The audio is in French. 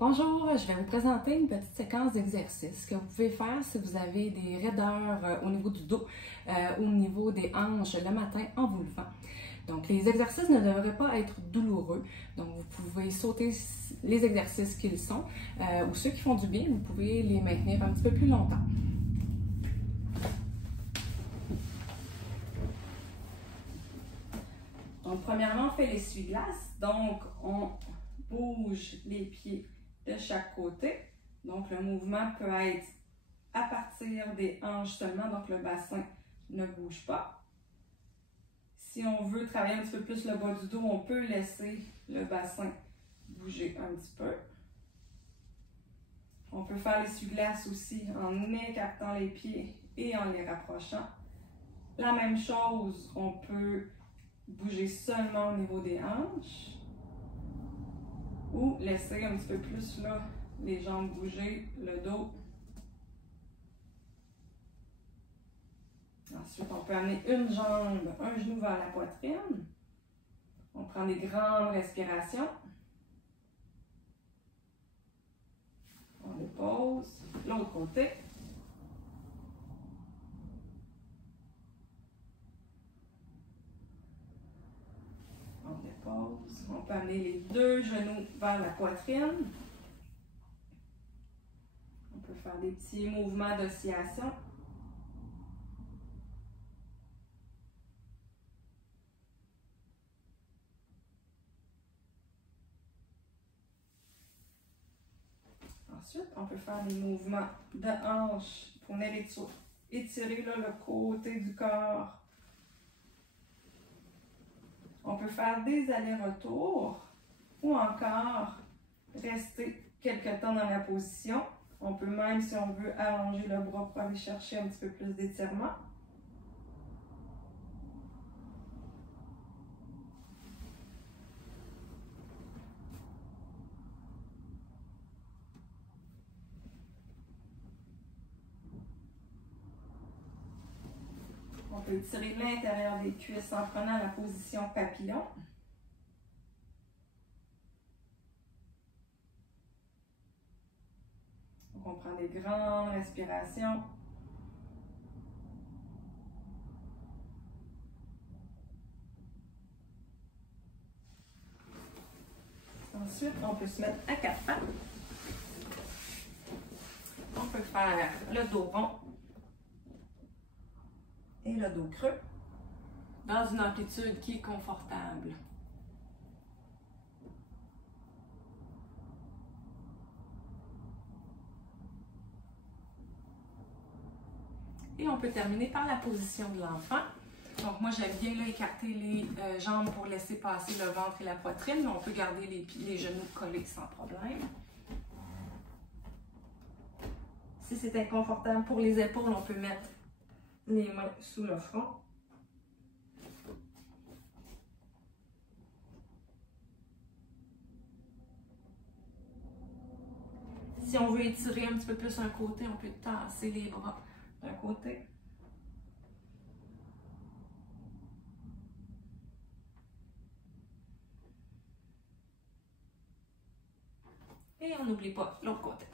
Bonjour, je vais vous présenter une petite séquence d'exercices que vous pouvez faire si vous avez des raideurs au niveau du dos, au niveau des hanches le matin en vous levant. Donc, les exercices ne devraient pas être douloureux. Donc, vous pouvez sauter les exercices qu'ils sont ou ceux qui font du bien, vous pouvez les maintenir un petit peu plus longtemps. Donc, premièrement, on fait l'essuie-glace. Donc, on bouge les pieds de chaque côté. Donc, le mouvement peut être à partir des hanches seulement, donc le bassin ne bouge pas. Si on veut travailler un petit peu plus le bas du dos, on peut laisser le bassin bouger un petit peu. On peut faire l'essuie-glace aussi en écartant les pieds et en les rapprochant. La même chose, on peut bouger seulement au niveau des hanches ou laisser un petit peu plus là, les jambes bouger, le dos. Ensuite, on peut amener une jambe, un genou vers la poitrine. On prend des grandes respirations. On dépose. L'autre côté. On dépose. On peut amener les deux genoux vers la poitrine. On peut faire des petits mouvements d'oscillation. Ensuite, on peut faire des mouvements de hanche pour venir étirer là, le côté du corps. On peut faire des allers-retours ou encore rester quelque temps dans la position. On peut même, si on veut, allonger le bras pour aller chercher un petit peu plus d'étirement. On peut étirer l'intérieur des cuisses en prenant la position papillon. Donc, on prend des grandes respirations. Ensuite, on peut se mettre à quatre pattes. On peut faire le dos rond et le dos creux dans une amplitude qui est confortable. Et on peut terminer par la position de l'enfant. Donc moi, j'aime bien là, écarter les jambes pour laisser passer le ventre et la poitrine, mais on peut garder les genoux collés sans problème. Si c'est inconfortable pour les épaules, on peut mettre les mains sous le front. Si on veut étirer un petit peu plus un côté, on peut tasser les bras d'un côté. Et on n'oublie pas l'autre côté.